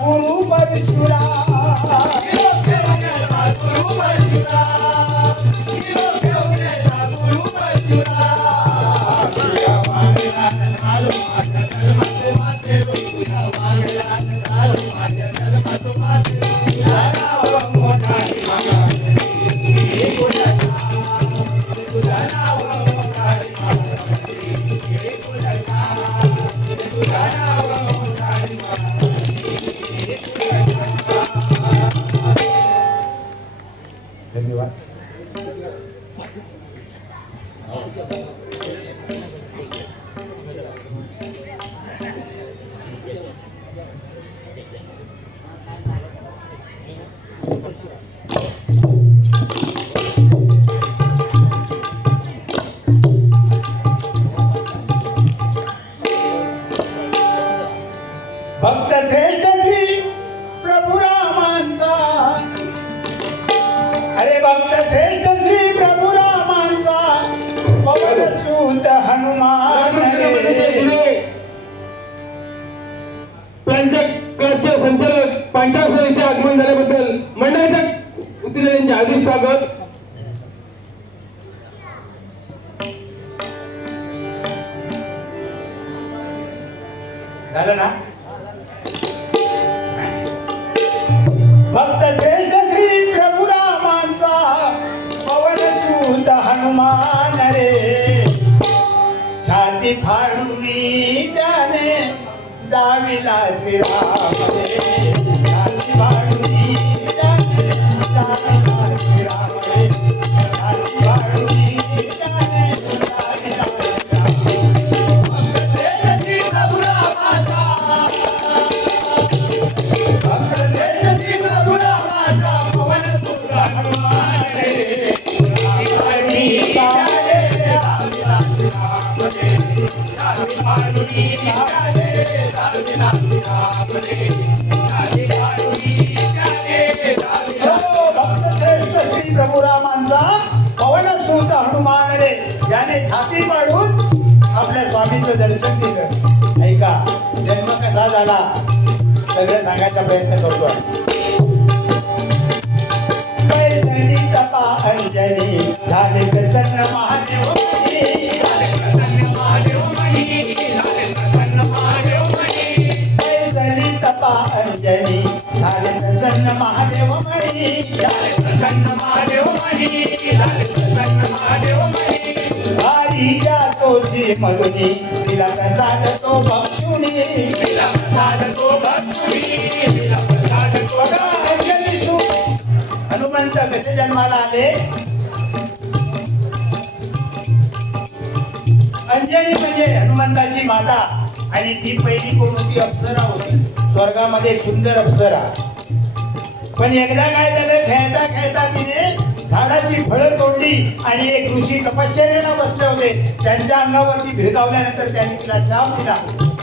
गुरु परशुरा धन्यवाद. भक्त श्रेष्ठ श्री प्रभु रामांचा अरे भक्त श्रेष्ठ श्री प्रभु रामांचा पवन सूत हनुमान त्यांच्या संचालक पांढरा येथे आगमन झाल्याबद्दल मंडळाच्या वतीने त्यांचे हार्दिक स्वागत. झालं ना. भक्त श्रेष्ठ श्री प्रभु रामांचा पवन सूत हनुमान रे छाती फाडून त्याने दाविला श्रीराम रे छाती फाडून त्याने दाविला श्रीराम रे छाती फाडून त्याने दाविला श्रीराम भक्त श्रेष्ठ श्री प्रभु रामांचा भक्त श्रेष्ठ श्री प्रभु रामांचा पवन सूत हनुमान रे श्री प्रभु रामांचा पवन सूत हनुमान रे याने छाती पाडून आपल्या स्वामीचं दर्शन दिलं. ऐका जन्म कसा झाला सगळं सांगायचा प्रयत्न करतोय. पैसणी तपा अंजनी झाले प्रसन्न महादेव मणी झाले प्रसन्न महादेव मणी झाले प्रसन्न महादेव मणी पैसणी तपा अंजनी झाले प्रसन्न महादेव मणी झाले प्रसन्न महादेव मणी झाले प्रसन्न महादेव मणी भारी तोची मधुनी तिला प्रसाद तो बक्षुणी तिला प्रसाद तो बक्षुणी तिला प्रसाद तो अंजनी तू हनुमंत कसे जन्माला आले. अंजनी म्हणजे हनुमंताची माता आणि ती पहिली कोण होती अप्सरा होती स्वर्गामध्ये एक सुंदर अप्सरा. पण एकदा काय झालं खेळता खेळता तिने झाडाची फळं तोडली आणि एक ऋषी तपश्चर्येला बसले होते त्यांच्या अंगावरती भिरकावल्यानंतर त्यांनी तिला शाप दिला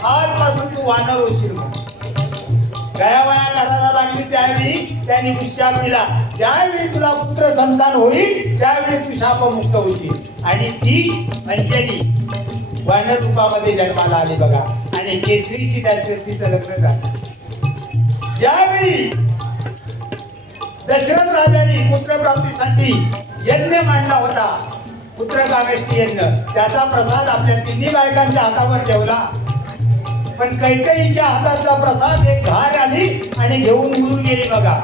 आजपासून तू वानर होशील. गयावया करायला लागली त्यावेळी त्यांनी शाप दिला ज्यावेळी तुला पुत्र संतान होईल त्यावेळी तू शापमुक्त होशील. आणि ती अंजनी वानर रूपामध्ये जन्माला आली बघा आणि केसरीशी त्याचं तिचं लग्न झालं. ज्यावेळी दशरथ राजाने पुत्रप्राप्तीसाठी यज्ञ मांडला होता, पुत्रकामेष्टी यज्ञ. त्याचा प्रसाद आपल्या तिन्ही बायकांच्या हातावर ठेवला, पण कैकेयीच्या हातातला प्रसाद एक घार आली आणि घेऊन उडून गेली बघा.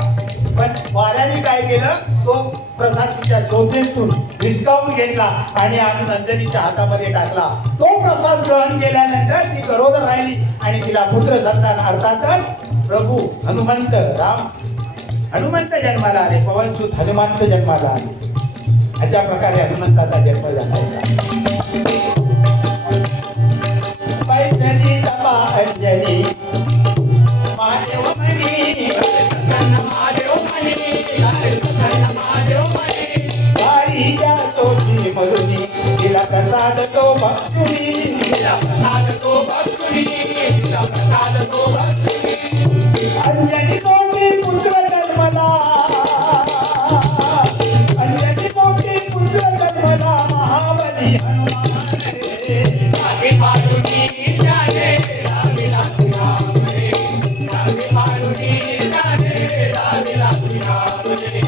पण वाऱ्याने काय केलं, तो प्रसाद तिच्या शोधेतून हिसकावून घेतला आणि आणून अंजनीच्या हातामध्ये टाकला. तो प्रसाद ग्रहण केल्यानंतर ती गरोदर राहिली आणि तिला पुत्र संतान अर्थातच प्रभू हनुमंत हनुमंत जन्माला आले, पवनसुत हनुमंत जन्माला आले. अशा प्रकारे हनुमंताचा जन्म झाला. पैठणी तपा अंजनी महादेव मनी, महादेव मनी, महादेव मनी, वारीच्या सोची मधुनी तिला प्रसाद तो भक्तुनी, तिला प्रसाद तो भक्तुनी, तिला प्रसाद तो भक्तुनी. अंजनी कोटी पुत्र जन्मला, अंजनी कोटी पुत्र जन्मला, महाबली हनुमान रे. जागे पाडुनी जागे लाविला राम रे, जागे पाडुनी जागे लाविला राम रे,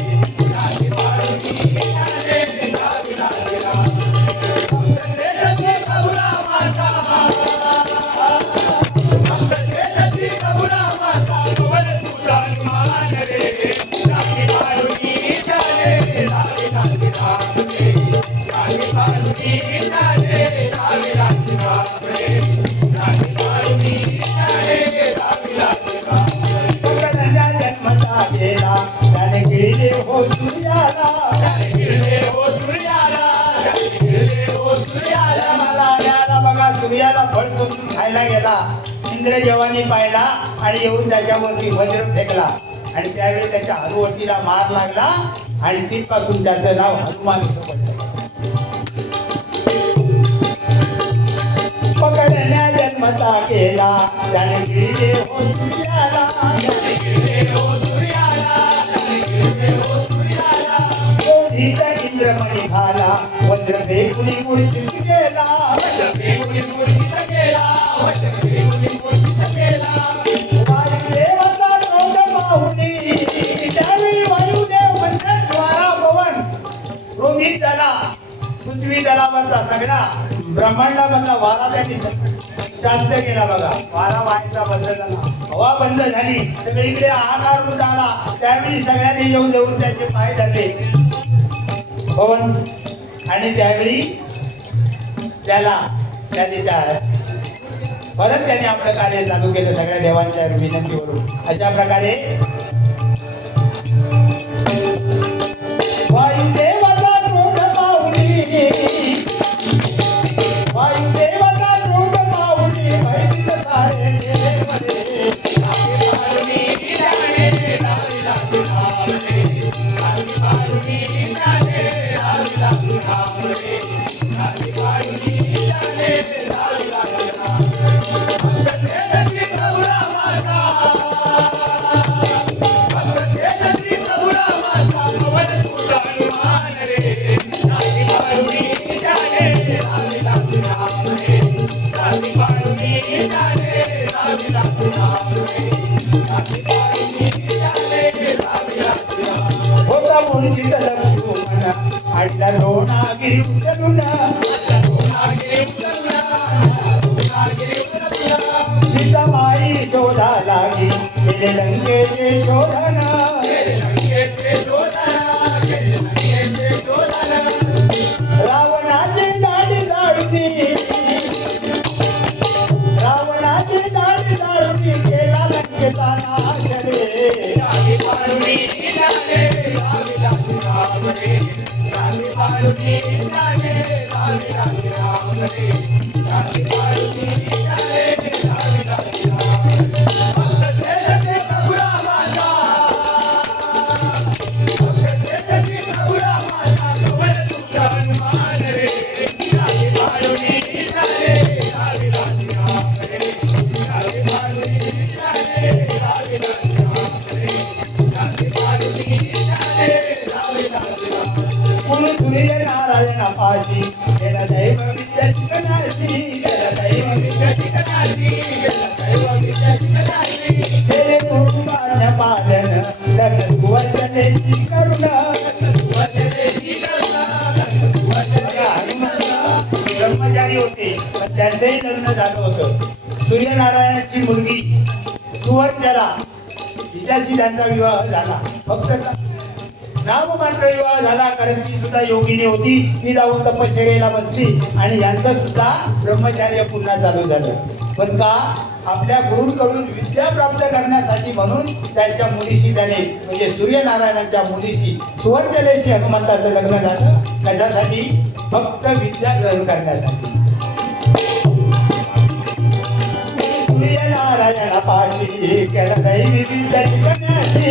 जागे पाडुनी जागे लाविला राम. भक्त श्रेष्ठी प्रभुरा माता, भक्त श्रेष्ठी प्रभुरा माता, पवन सुत हनुमान रे. जागे पाडुनी जागे लाविला राम रे, जागे पाडुनी जागे लाविला राम रे, जागे पाडुनी जागे लाविला राम रे. पकडण्या जन्मता गेला त्याने गिळले हो सूर्याला, जागे गिरले हो सूर्याला, जागे गिरले हो सूर्याला. आल्याला बघा सूर्याला फळ समजून खायला गेला. इंद्र जेव्हानी पाहिला आणि येऊन त्याच्यावरती वज्र फेकला आणि त्यावेळी त्याच्या हनुवटीला मार लागला आणि तिथपासून त्याचं नाव हनुमान पडलं. पकडण्या जन्मता केला त्याने गिळले हो सूर्याला, जागे गिरले हो सूर्याला, जागे गिरले हो सूर्याला. सीता इंद्रमणी झाला वज्र फेकुनी मूर्तीत गेला. वज्रफेकुनी मूर्तीत गेला, वज्रफेकुनी मूर्तीत गेला. वायुदेवाचा क्रोध पाहुनी त्यावेळी वायुदेव म्हणजे द्वारा पवन रोहित झाला. पृथ्वी दलावरचा सगळा ब्रह्मांडामधला वारा त्यांनी शांत केला बघा. वारा वाहायचा बंद झाला, हवा बंद झाली, सगळीकडे हाहाकार झाला. त्यावेळी सगळ्यांनी येऊन येऊन त्याचे पाय धरले पवन आणि त्यावेळी त्याला परत त्याने आपलं कार्य चालू केलं सगळ्या देवांच्या विनंतीवरून. अशा प्रकारे वायुदेवाचा क्रोध पाहुनी, वायुदेवाचा क्रोध पाहुनी भयभीत सारे देव रे. जागे पाडुनी जागे लाविला राम रे, जागे पाडुनी जागे लाविला राम रे, जागे पाडुनी जागे लाविला राम रे. भक्त श्रेष्ठी प्रभुरा माता, भक्त श्रेष्ठी प्रभुरा माता, पवन सुत हनुमान रे. जागे पाडुनी जागे लाविला राम रे, जागे पाडुनी जागे लाविला राम रे, जागे पाडुनी जागे लाविला राम रे. होता मूर्छित लक्ष्मण अडला लोणागिरी उतरून, सीतामाई शोधा लागी केले लंकेचे शोधन. रावणाची दाढी जाळली, रावणाची दाढी जाळली केला लंकेचा नाश रे. पुणे सूर्य नारायण पाशी गेला दैव विद्या शिकनाशी, गेला दैव विद्या शिकनाशी, गेला दैव विद्या शिकनाशी. हे कुटुंबाच्या पालन लग्न सुवर्चने ब्रह्मचारी होते पण त्यांचंही लग्न झालं होतं. सूर्यनारायणाची मुलगी सुवर्चला तिच्याशी त्यांचा विवाह झाला. फक्त नाममात्र विवाह झाला कारण ती सुद्धा योगिनी होती. ती जाऊन तपश्चर्येला बसली आणि यांचं सुद्धा ब्रह्मचर्य पुन्हा चालू झालं. पण का आपल्या गुरूंकडून विद्या प्राप्त करण्यासाठी म्हणून त्यांच्या मुलीशी त्याने म्हणजे सूर्यनारायणाच्या मुलीशी सुवर्चलेशी हनुमंताचं लग्न झालं. कशासाठी? फक्त विद्या ग्रहण करण्यासाठी. सूर्यनारायण पाशी केलं दैवी विद्या शिकण्याची.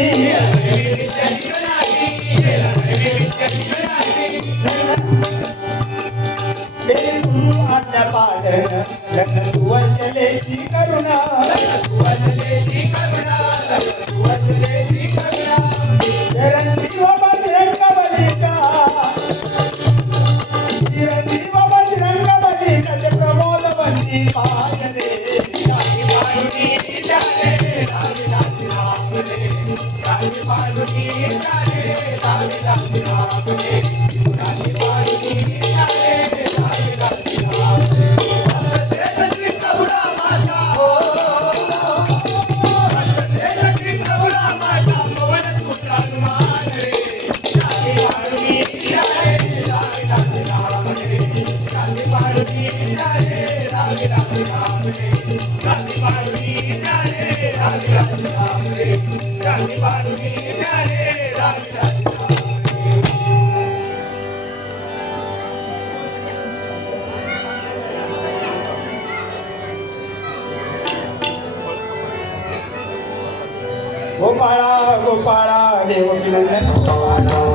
आज्ञा पालन लग्न सुवर्चलेशी करुणा. चिरंजीव बजरंग बलिका चिरंजीव बजरंग बलिका ते प्रमोद वंदी पाय रे. गोपाळा गोपाळा देवकी नंदन गोपाळा.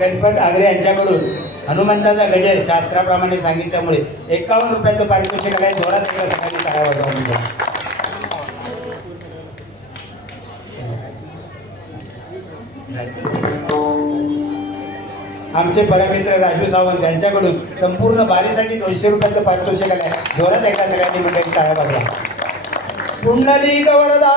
गणपत आगरे यांच्याकडून हनुमंताचा गजर शास्त्राप्रमाणे सांगितल्यामुळे 51 रुपयाचं पारितोषिक आहे. जोरात सगळ्यांनी टाळ्या वाजवा. आमचे परमित्र राजू सावंत यांच्याकडून संपूर्ण बारीसाठी 200 रुपयाचं पारितोषिक आहे. जोरात एकदा सगळ्यांनी मंडळी टाळ्या वाजवा. पुंडलिक वरदा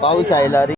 पाऊस आयला रे.